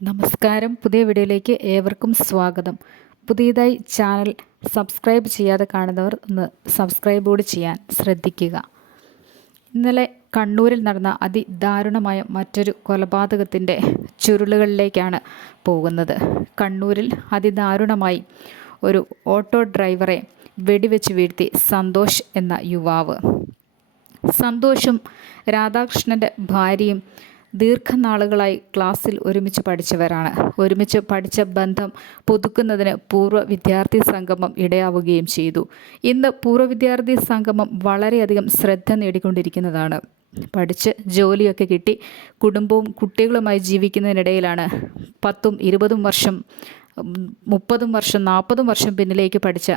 നമസ്കാരം. പുതിയ വീഡിയോയിലേക്ക് ഏവർക്കും സ്വാഗതം. പുതിയതായി ചാനൽ സബ്സ്ക്രൈബ് ചെയ്യാതെ കാണുന്നവർ ഒന്ന് സബ്സ്ക്രൈബ് കൂടി ചെയ്യാൻ ശ്രദ്ധിക്കുക. ഇന്നലെ കണ്ണൂരിൽ നടന്ന അതിദാരുണമായ മറ്റൊരു കൊലപാതകത്തിന്റെ ചുരുളുകളിലേക്കാണ് പോകുന്നത്. കണ്ണൂരിൽ അതിദാരുണമായി ഒരു ഓട്ടോ ഡ്രൈവറെ വെടിവെച്ച് വീഴ്ത്തി സന്തോഷ് എന്ന യുവാവ്. സന്തോഷും രാധാകൃഷ്ണന്റെ ഭാര്യയും ദീർഘനാളുകളായി ക്ലാസ്സിൽ ഒരുമിച്ച് പഠിച്ചവരാണ്. ഒരുമിച്ച് പഠിച്ച ബന്ധം പുതുക്കുന്നതിന് പൂർവ വിദ്യാർത്ഥി സംഗമം ഇടയാവുകയും ചെയ്തു. ഇന്ന് പൂർവ വിദ്യാർത്ഥി സംഗമം വളരെയധികം ശ്രദ്ധ നേടിക്കൊണ്ടിരിക്കുന്നതാണ്. പഠിച്ച് ജോലിയൊക്കെ കിട്ടി കുടുംബവും കുട്ടികളുമായി ജീവിക്കുന്നതിനിടയിലാണ് പത്തും ഇരുപതും വർഷം മുപ്പതും വർഷം നാൽപ്പതും വർഷം പിന്നിലേക്ക് പഠിച്ച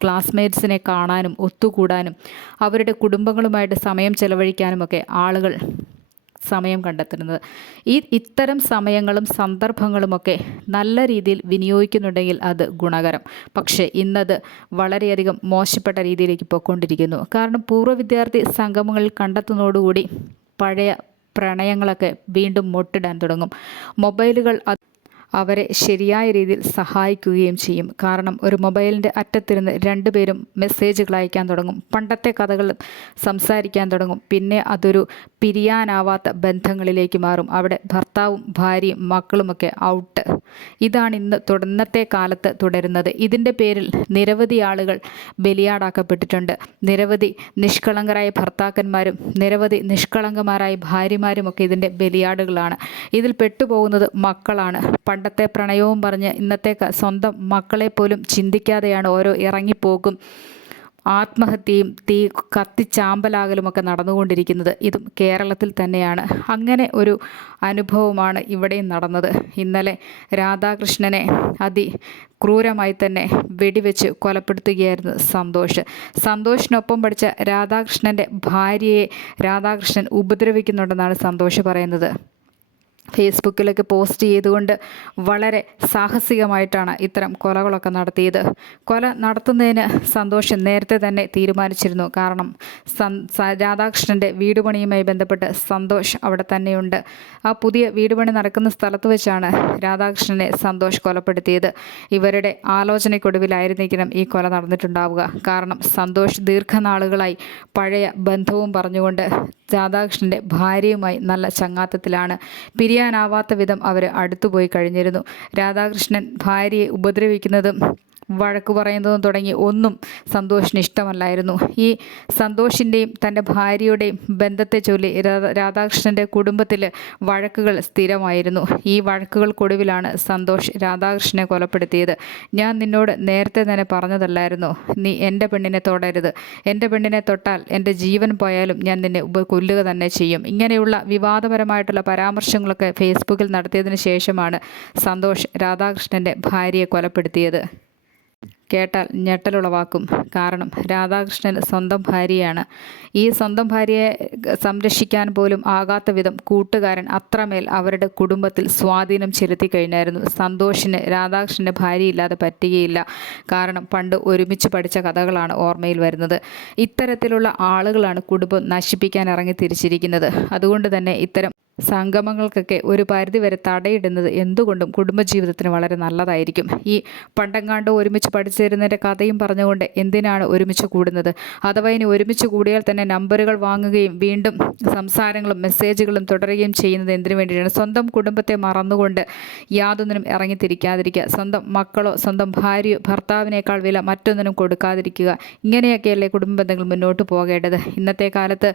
ക്ലാസ്മേറ്റ്സിനെ കാണാനും ഒത്തുകൂടാനും അവരുടെ കുടുംബങ്ങളുമായിട്ട് സമയം ചെലവഴിക്കാനുമൊക്കെ ആളുകൾ സമയം കണ്ടെത്തുന്നത്. ഈ ഇത്തരം സമയങ്ങളും സന്ദർഭങ്ങളുമൊക്കെ നല്ല രീതിയിൽ വിനിയോഗിക്കുന്നുണ്ടെങ്കിൽ അത് ഗുണകരം. പക്ഷേ ഇന്നത് വളരെയധികം മോശപ്പെട്ട രീതിയിലേക്ക് പോയിക്കൊണ്ടിരിക്കുന്നു. കാരണം പൂർവ വിദ്യാർത്ഥി സംഗമങ്ങളിൽ കണ്ടെത്തുന്നതോടുകൂടി പഴയ പ്രണയങ്ങളൊക്കെ വീണ്ടും മുട്ടിടാൻ തുടങ്ങും. മൊബൈലുകൾ അവരെ ശരിയായ രീതിയിൽ സഹായിക്കുകയും ചെയ്യും. കാരണം ഒരു മൊബൈലിന്റെ അറ്റത്തിരുന്ന് രണ്ടുപേരും മെസ്സേജുകൾ അയക്കാൻ തുടങ്ങും. പണ്ടത്തെ കഥകൾ സംസാരിക്കാൻ തുടങ്ങും. പിന്നെ അതൊരു പിരിയാനാവാത്ത ബന്ധങ്ങളിലേക്ക് മാറും. അവിടെ ഭർത്താവും ഭാര്യയും മക്കളുമൊക്കെ ഔട്ട് ഇതാണ് ഇന്ന് തുടർന്നത്തെ കാലത്ത് തുടരുന്നത്. ഇതിന്റെ പേരിൽ നിരവധി ആളുകൾ ബലിയാടാക്കപ്പെട്ടിട്ടുണ്ട്. നിരവധി നിഷ്കളങ്കരായ ഭർത്താക്കന്മാരും നിരവധി നിഷ്കളങ്കമാരായ ഭാര്യമാരുമൊക്കെ ഇതിന്റെ ബലിയാടുകളാണ്. ഇതിൽ പെട്ടുപോകുന്നത് മക്കളാണ്. പണ്ടത്തെ പ്രണയവും പറഞ്ഞ് ഇന്നത്തെ സ്വന്തം മക്കളെ പോലും ചിന്തിക്കാതെയാണ് ഓരോ ഇറങ്ങിപ്പോക്കും ആത്മഹത്യയും തീ കത്തിച്ചാമ്പലാകലുമൊക്കെ നടന്നുകൊണ്ടിരിക്കുന്നത് ഇതും കേരളത്തിൽ തന്നെയാണ്. അങ്ങനെ ഒരു അനുഭവമാണ് ഇവിടെയും നടന്നത്. ഇന്നലെ രാധാകൃഷ്ണനെ അതി ക്രൂരമായി തന്നെ വെടിവെച്ച് കൊലപ്പെടുത്തുകയായിരുന്നു സന്തോഷ്. സന്തോഷിനൊപ്പം പഠിച്ച രാധാകൃഷ്ണന്റെ ഭാര്യയെ രാധാകൃഷ്ണൻ ഉപദ്രവിക്കുന്നുണ്ടെന്നാണ് സന്തോഷ് പറയുന്നത്. ഫേസ്ബുക്കിലൊക്കെ പോസ്റ്റ് ചെയ്തുകൊണ്ട് വളരെ സാഹസികമായിട്ടാണ് ഇത്തരം കൊലകളൊക്കെ നടത്തിയത്. കൊല നടത്തുന്നതിന് സന്തോഷം നേരത്തെ തന്നെ തീരുമാനിച്ചിരുന്നു. കാരണം രാധാകൃഷ്ണന്റെ വീട് പണിയുമായി ബന്ധപ്പെട്ട് സന്തോഷ് അവിടെ തന്നെയുണ്ട്. ആ പുതിയ വീട് പണി നടക്കുന്ന സ്ഥലത്ത് വെച്ചാണ് രാധാകൃഷ്ണനെ സന്തോഷ് കൊലപ്പെടുത്തിയത്. ഇവരുടെ ആലോചനയ്ക്കൊടുവിലായിരുന്നിരിക്കണം ഈ കൊല നടന്നിട്ടുണ്ടാവുക. കാരണം സന്തോഷ് ദീർഘനാളുകളായി പഴയ ബന്ധവും പറഞ്ഞുകൊണ്ട് രാധാകൃഷ്ണന്റെ ഭാര്യയുമായി നല്ല ചങ്ങാത്തത്തിലാണ്. പിരിയാനാവാത്ത വിധം അവർ അടുത്തുപോയി കഴിഞ്ഞിരുന്നു. രാധാകൃഷ്ണൻ ഭാര്യയെ ഉപദ്രവിക്കുന്നതും വഴക്ക് പറയുന്നതും തുടങ്ങി ഒന്നും സന്തോഷിന് ഇഷ്ടമല്ലായിരുന്നു. ഈ സന്തോഷിന്റെയും തന്റെ ഭാര്യയുടെയും ബന്ധത്തെ ചൊല്ലി രാധാകൃഷ്ണന്റെ കുടുംബത്തിൽ വഴക്കുകൾ സ്ഥിരമായിരുന്നു. ഈ വഴക്കുകൾക്കൊടുവിലാണ് സന്തോഷ് രാധാകൃഷ്ണനെ കൊലപ്പെടുത്തിയത്. ഞാൻ നിന്നോട് നേരത്തെ തന്നെ പറഞ്ഞതല്ലായിരുന്നു. നീ എന്റെ പെണ്ണിനെ തൊടരുത്. എന്റെ പെണ്ണിനെ തൊട്ടാൽ എന്റെ ജീവൻ പോയാലും ഞാൻ നിന്നെ കൊല്ലുക തന്നെ ചെയ്യും. ഇങ്ങനെയുള്ള വിവാദപരമായിട്ടുള്ള പരാമർശങ്ങളൊക്കെ ഫേസ്ബുക്കിൽ നടത്തിയതിന് ശേഷമാണ് സന്തോഷ് രാധാകൃഷ്ണന്റെ ഭാര്യയെ കൊലപ്പെടുത്തിയത്. കേട്ടാൽ ഞെട്ടലുളവാക്കും. കാരണം രാധാകൃഷ്ണൻ സ്വന്തം ഭാര്യയാണ്. ഈ സ്വന്തം ഭാര്യയെ സംരക്ഷിക്കാൻ പോലും ആകാത്ത വിധം കൂട്ടുകാരൻ അത്രമേൽ അവരുടെ കുടുംബത്തിൽ സ്വാധീനം ചെലുത്തി കഴിഞ്ഞായിരുന്നു. സന്തോഷിന് രാധാകൃഷ്ണന്റെ ഭാര്യയില്ലാതെ പറ്റുകയില്ല. കാരണം പണ്ട് ഒരുമിച്ച് പഠിച്ച കഥകളാണ് ഓർമ്മയിൽ വരുന്നത്. ഇത്തരത്തിലുള്ള ആളുകളാണ് കുടുംബം നശിപ്പിക്കാൻ ഇറങ്ങി തിരിച്ചിരിക്കുന്നത്. അതുകൊണ്ട് തന്നെ ഇത്തരം സംഗമങ്ങൾക്കൊക്കെ ഒരു പരിധിവരെ തടയിടുന്നത് എന്തുകൊണ്ടും കുടുംബജീവിതത്തിന് വളരെ നല്ലതായിരിക്കും. ഈ പണ്ടങ്ങാണ്ട് ഒരുമിച്ച് പഠിച്ചിരുന്നതിന്റെ കഥയും പറഞ്ഞുകൊണ്ട് എന്തിനാണ് ഒരുമിച്ച് കൂടുന്നത്? അഥവാ ഇനി ഒരുമിച്ച് കൂടിയാൽ തന്നെ നമ്പറുകൾ വാങ്ങുകയും വീണ്ടും സംസാരങ്ങളും മെസ്സേജുകളും തുടരുകയും ചെയ്യുന്നത് എന്തിനു വേണ്ടിയിട്ടാണ്? സ്വന്തം കുടുംബത്തെ മറന്നുകൊണ്ട് യാതൊന്നിനും ഇറങ്ങിത്തിരിക്കാതിരിക്കുക. സ്വന്തം മക്കളോ സ്വന്തം ഭാര്യയോ ഭർത്താവിനേക്കാൾ വില മറ്റൊന്നിനും കൊടുക്കാതിരിക്കുക. ഇങ്ങനെയൊക്കെയല്ലേ കുടുംബ ബന്ധങ്ങൾ മുന്നോട്ട് പോകേണ്ടത്? ഇന്നത്തെ കാലത്ത്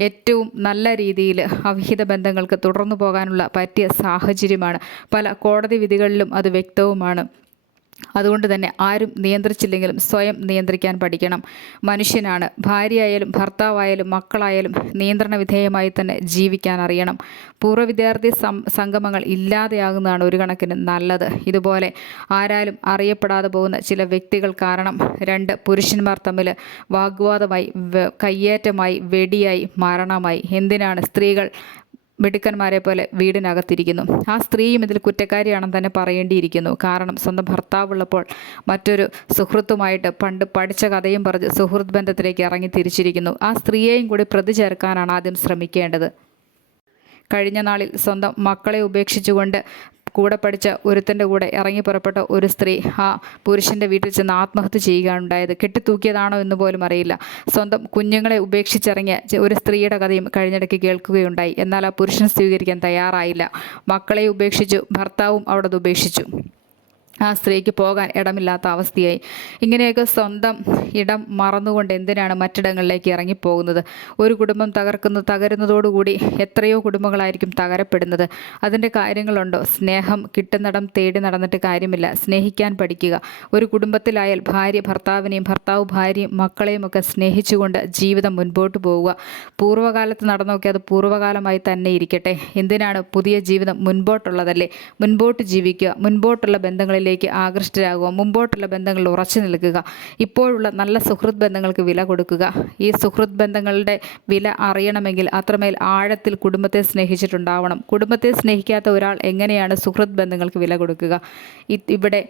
ഏറ്റവും നല്ല രീതിയിൽ അവിഹിത ബന്ധങ്ങൾക്ക് തുടർന്നു പോകാനുള്ള പറ്റിയ സാഹചര്യമാണ്. പല കോടതി വിധികളിലും അത് വ്യക്തവുമാണ്. അതുകൊണ്ട് തന്നെ ആരും നിയന്ത്രിച്ചില്ലെങ്കിലും സ്വയം നിയന്ത്രിക്കാൻ പഠിക്കണം. മനുഷ്യനാണ്. ഭാര്യയായാലും ഭർത്താവായാലും മക്കളായാലും നിയന്ത്രണ വിധേയമായി തന്നെ ജീവിക്കാൻ അറിയണം. പൂർവ വിദ്യാർത്ഥി സംഗമങ്ങൾ ഇല്ലാതെയാകുന്നതാണ് ഒരു കണക്കിന് നല്ലത്. ഇതുപോലെ ആരാലും അറിയപ്പെടാതെ പോകുന്ന ചില വ്യക്തികൾ കാരണം രണ്ട് പുരുഷന്മാർ തമ്മിൽ വാഗ്വാദമായി കയ്യേറ്റമായി വെടിയായി മരണമായി. എന്തിനാണ് സ്ത്രീകൾ മിടുക്കന്മാരെ പോലെ വീടിനകത്തിരിക്കുന്നു. ആ സ്ത്രീയും ഇതിൽ കുറ്റക്കാരിയാണെന്ന് തന്നെ പറയേണ്ടിയിരിക്കുന്നു. കാരണം സ്വന്തം ഭർത്താവുള്ളപ്പോൾ മറ്റൊരു സുഹൃത്തുമായിട്ട് പണ്ട് പഠിച്ച കഥയും പറഞ്ഞ് സുഹൃത്ത് ബന്ധത്തിലേക്ക് ഇറങ്ങി തിരിച്ചിരിക്കുന്നു. ആ സ്ത്രീയെയും കൂടി പ്രതി ചേർക്കാനാണ് ആദ്യം ശ്രമിക്കേണ്ടത്. കഴിഞ്ഞ നാളിൽ സ്വന്തം മക്കളെ ഉപേക്ഷിച്ചുകൊണ്ട് കൂടെ പഠിച്ച ഒരുത്തന്റെ കൂടെ ഇറങ്ങി പുറപ്പെട്ട ഒരു സ്ത്രീ ആ പുരുഷന്റെ വീട്ടിൽ ചെന്ന് ആത്മഹത്യ ചെയ്യുകയാണ് ഉണ്ടായത്. കെട്ടിത്തൂക്കിയതാണോ എന്ന് പോലും അറിയില്ല. സ്വന്തം കുഞ്ഞുങ്ങളെ ഉപേക്ഷിച്ചിറങ്ങിയ ഒരു സ്ത്രീയുടെ കഥയും കഴിഞ്ഞിടയ്ക്ക് കേൾക്കുകയുണ്ടായി. എന്നാൽ ആ പുരുഷൻ സ്വീകരിക്കാൻ തയ്യാറായില്ല. മക്കളെ ഉപേക്ഷിച്ചു ഭർത്താവും അവിടെ ഉപേക്ഷിച്ചു. ആ സ്ത്രീക്ക് പോകാൻ ഇടമില്ലാത്ത അവസ്ഥയായി. ഇങ്ങനെയൊക്കെ സ്വന്തം ഇടം മറന്നുകൊണ്ട് എന്തിനാണ് മറ്റിടങ്ങളിലേക്ക് ഇറങ്ങിപ്പോകുന്നത്? ഒരു കുടുംബം തകർക്കുന്ന തകരുന്നതോടുകൂടി എത്രയോ കുടുംബങ്ങളായിരിക്കും തകരപ്പെടുന്നത്. അതിന്റെ കാര്യങ്ങളുണ്ടോ? സ്നേഹം കിട്ടുന്നിടം തേടി നടന്നിട്ട് കാര്യമില്ല. സ്നേഹിക്കാൻ പഠിക്കുക. ഒരു കുടുംബത്തിലായാൽ ഭാര്യ ഭർത്താവിനെയും ഭർത്താവ് ഭാര്യയും മക്കളെയും ഒക്കെ സ്നേഹിച്ചുകൊണ്ട് ജീവിതം മുൻപോട്ട് പോവുക. പൂർവകാലത്ത് നടന്നൊക്കെ അത് പൂർവകാലമായി തന്നെ ഇരിക്കട്ടെ. എന്തിനാണ് പുതിയ ജീവിതം മുൻപോട്ടുള്ളതല്ലേ? മുൻപോട്ട് ജീവിക്കുക. മുൻപോട്ടുള്ള ബന്ധങ്ങളിലേക്ക് ആകൃഷ്ടരാകുക മുമ്പോട്ടുള്ള ബന്ധങ്ങളിൽ ഉറച്ചു നിൽക്കുക ഇപ്പോഴുള്ള നല്ല സുഹൃത് ബന്ധങ്ങൾക്ക് വില കൊടുക്കുക. ഈ സുഹൃത് ബന്ധങ്ങളുടെ വില അറിയണമെങ്കിൽ അത്രമേൽ ആഴത്തിൽ കുടുംബത്തെ സ്നേഹിച്ചിട്ടുണ്ടാവണം. കുടുംബത്തെ സ്നേഹിക്കാത്ത ഒരാൾ എങ്ങനെയാണ് സുഹൃത് ബന്ധങ്ങൾക്ക് വില കൊടുക്കുക? ഇവിടെ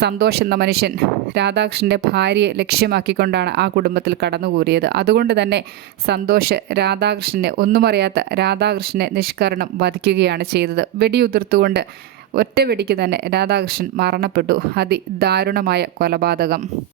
സന്തോഷ് എന്ന മനുഷ്യൻ രാധാകൃഷ്ണന്റെ ഭാര്യയെ ലക്ഷ്യമാക്കിക്കൊണ്ടാണ് ആ കുടുംബത്തിൽ കടന്നുകൂടിയത്. അതുകൊണ്ട് തന്നെ സന്തോഷ് രാധാകൃഷ്ണനെ ഒന്നും അറിയാത്ത രാധാകൃഷ്ണനെ നിഷ്കരണം വധിക്കുകയാണ് ചെയ്തത്. വെടിയുതിർത്തുകൊണ്ട് ഒറ്റ വെടിക്ക് തന്നെ രാധാകൃഷ്ണൻ മരണപ്പെട്ടു. അതിദാരുണമായ കൊലപാതകം.